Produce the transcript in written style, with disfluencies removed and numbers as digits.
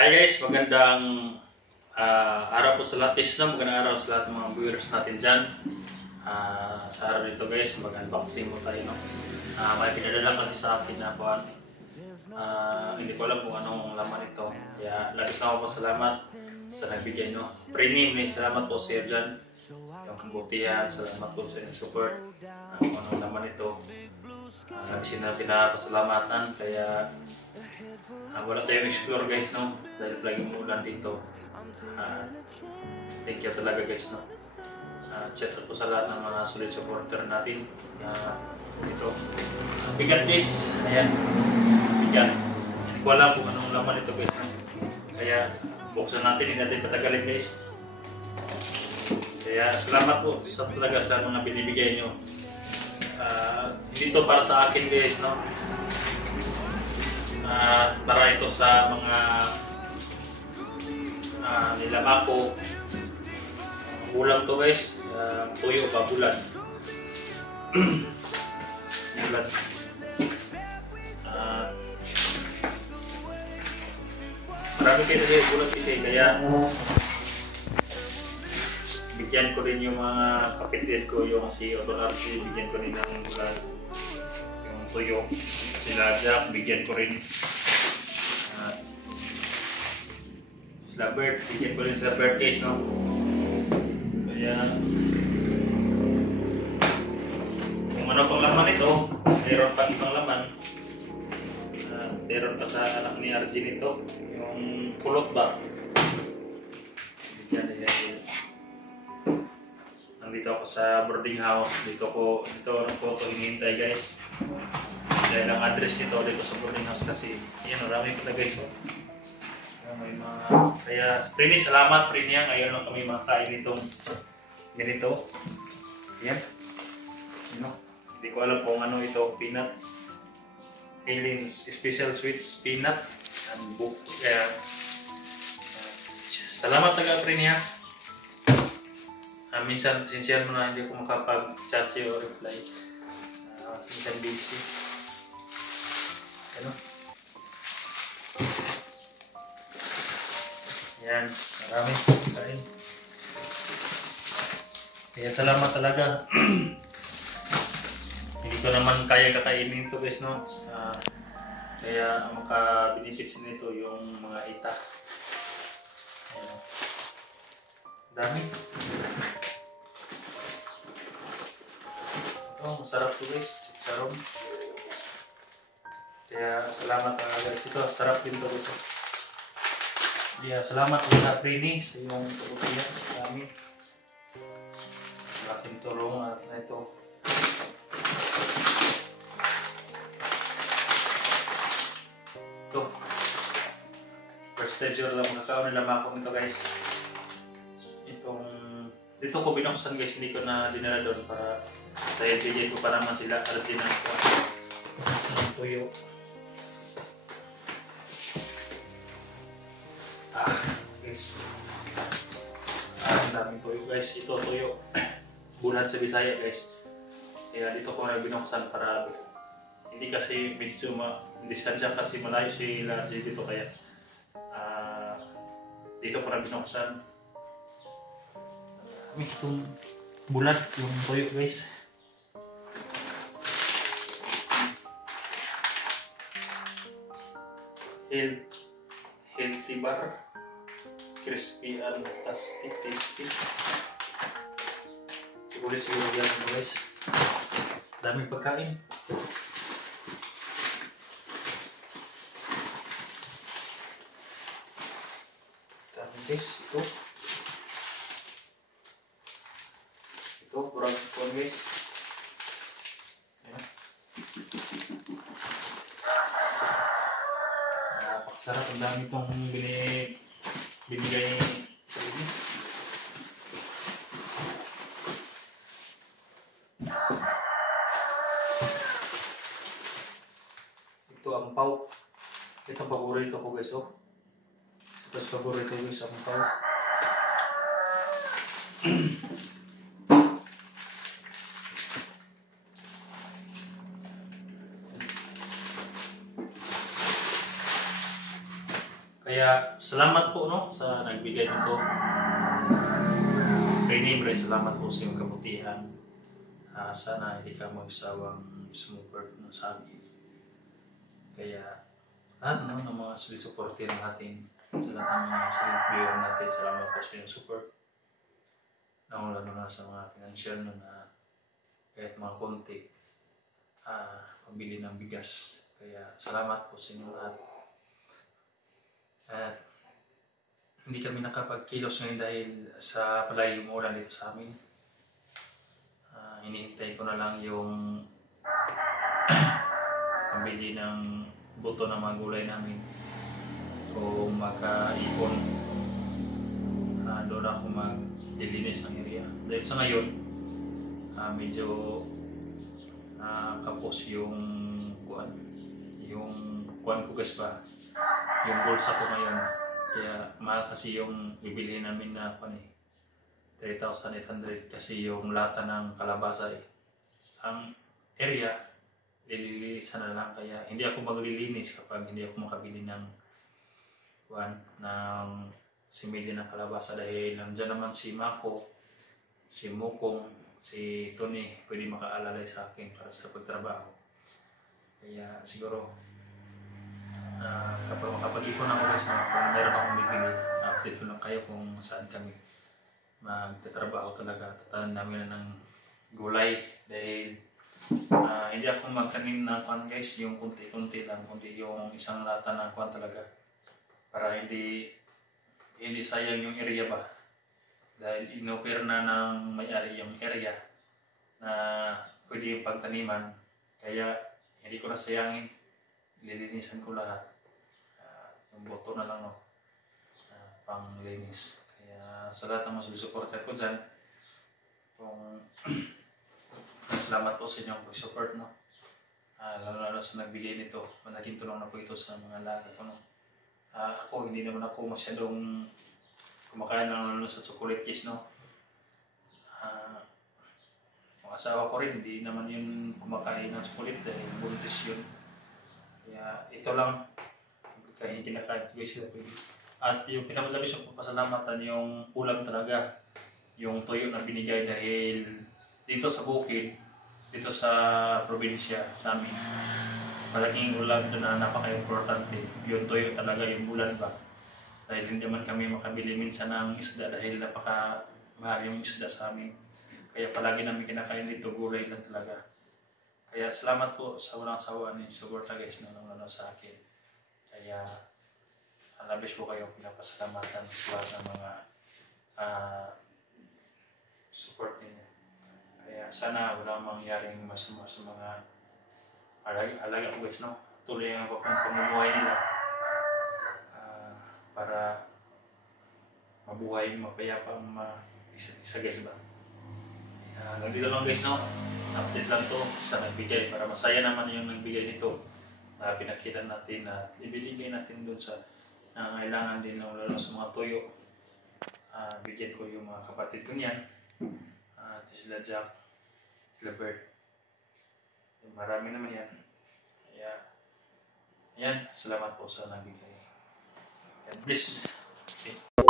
Hi guys, magandang araw po sa lahat guys, no? Magandang araw sa lahat ng mga viewers natin dyan. Sa araw nito guys, mag-unboxing mo tayo, no? May pinadala kasi sa akin na buwan. Hindi ko alam kung anong laman ito. Kaya labis na ako pasalamat sa nagbigay, no? Pre-name, salamat po sa iyo dyan. Yung kabutihan, salamat po sa inyong support. Kung anong laman ito. Labis na pinapasalamatan, kaya wala tayong explore guys, no? Dahil lagi mo ulan dito. Thank you talaga guys, no? Shout out po sa lahat ng mga solid supporter natin. Ito. Bigat guys. Ayan. Bigat. Hindi ko alam kung anong laman ito guys, no? Kaya buksan natin, hindi natin patagalin guys. Kaya salamat po sa talaga sa mga binibigay nyo. Dito para sa akin guys, no? Para ito sa mga nilamako. Ulam to guys, tuyo ba bulan. Bulan. Marami kayo na bulan kasi, kaya bigyan ko rin yung mga kapitid ko, yung si Otonarci, bigyan ko rin ng bulan. Yung tuyo, sila Jack, bigyan ko rin. Sila Bert, bigyan ko rin sila Bert case, no? Kaya kung ano pang laman ito, meron pang ibang laman. Meron pa sa anak ni Arjun ito, yung kulot ba? Nandito ako sa boarding house, dito ako ito hinihintay guys. Dahil ang address nito dito sa boarding house kasi yan, marami pa na guys. May mga, kaya Prini, salamat Prini, ngayon lang kami makain itong ganito. Yan. Hindi ko alam kung ano ito, peanut. Ailen's Special Sweets Peanut and book. Kaya salamat taga Prini. Minsan pasensyahan mo na hindi ko makapag-chat sa'yo o reply. Minsan busy. Ano? Yan, marami kain. Kaya salamat talaga. Hindi ko naman kaya kakainin ito guys, no? Kaya maka-benefits nito yung mga ita. Ayan. Dami. Ito, masarap to guys, sarong. Kaya salamat guys, ito sarap din to guys. Kaya salamat po sa Prini sa iyong tulungan sa amin. Malaking tulong at ito. Ito. First time siguro lang makakaon nila ako nito guys. Dito ko binuksan guys, hindi ko na dinala doon para dahil bigay ko pa naman sila Arjun ng tuyo. Guys, ang daming tuyo guys. Ito tuyo bulan sa Bisaya guys. Kaya dito ko na binuksan para hindi kasi medyo distansya kasi malayo si Larry dito, kaya dito ko na binuksan. Itong bulat yung tuyo guys. Healthy bar, crispy and tasty. Siguro yan guys. Daming pagkain. Daming guys. Ito kurang kuan guys. Sarap, ang dami itong binigay sa inyo. Ito ang pau. Ito paborito ko guys, oh. Ito paborito ko guys, ang pau. Kaya salamat po no sa nagbigay nito. Pray, salamat po sa iyong kabutihan. Sana hindi ka magsawang sumuport no, sa amin. Kaya lahat no, ng mga solid supporter natin, sa lahat ng mga solid viewer natin, salamat po sa iyong support. Lalo na sa mga financial no, na kahit mga konti, pambili ng bigas. Kaya salamat po sa inyo lahat. At hindi kami nakapagkilos ngayon dahil sa palayong ulan dito sa amin. Hinihintay ko na lang yung pambili ng buto ng mga gulay namin. Kung makaipon, doon ako maglilinis ng area. Dahil sa ngayon, medyo kapos yung kuwan ko guys ba, yung bulsa ko ngayon. Kaya mahal kasi yung bibili namin na 3,800 kasi yung lata ng kalabasa eh. Ang area, lilinisan na lang, kaya hindi ako maglilinis kapag hindi ako makabili ng simili ng kalabasa dahil nandiyan naman si Mako, si Mukong, si Tony, pwede makaalalay sa akin para sa pagtrabaho. Kaya siguro kapag makapag-ipon ako guys na kung meron akong bibili, update ko lang kayo kung saan kami magtatrabaho talaga. Tatanan namin na ng gulay dahil hindi ako magtanim ng kwan guys, yung kunti-kunti lang, kundi yung isang lata ng kwan talaga para hindi sayang yung area ba, dahil inopera na ng may-ari yung area na pwede yung pagtaniman. Kaya hindi ko na sayangin, lilinisan ko lahat. Yung boto na lang pang linis. Kaya sa lahat ng mga supporter ko dyan, salamat po sa inyong pag-support no. Lalo sa nagbigay nito, malaking tulong na po ito sa mga alaga ko no. Ako hindi naman ako masyadong kumakain ng sa chocolate cake no. Ang asawa ko rin hindi naman yun kumakain ng chocolate dahil buntis yun. Kaya ito lang kaya kinakain ko sila. At yung pinakamalabis yung pasalamatan yung ulam talaga, yung tuyo na binigay dahil dito sa bukid, dito sa probinsya sa amin, malaking ulam ito na napaka-importante. Yung tuyo talaga, yung bulan ba. Dahil hindi naman kami makabili minsan ng isda dahil napaka-mahal yung isda sa amin. Kaya palagi namin kinakain dito, gulay lang talaga. Kaya salamat po sa walang sawa ni suporta guys na nanonood sa akin. Kaya labis po kayo pinapasalamatan sa lahat ng mga support ninyo. Kaya sana wala mangyaring masama sa mga alaga ko guys no. Tuloy ang pamumuhay nila para mabuhay mapayapa ang isa guys ba. Hanggang dito lang guys no. Update lang to sa nagbigay para masaya naman yung nagbigay nito. Pinakita natin na ibinigay natin doon sa kailangan din ng lalo sa mga tuyo. Bigyan ko yung mga kapatid ko niyan. Sila Jack, sila Bert. Marami naman yan. Kaya, ayan, salamat po sa nagbigay. And please, okay.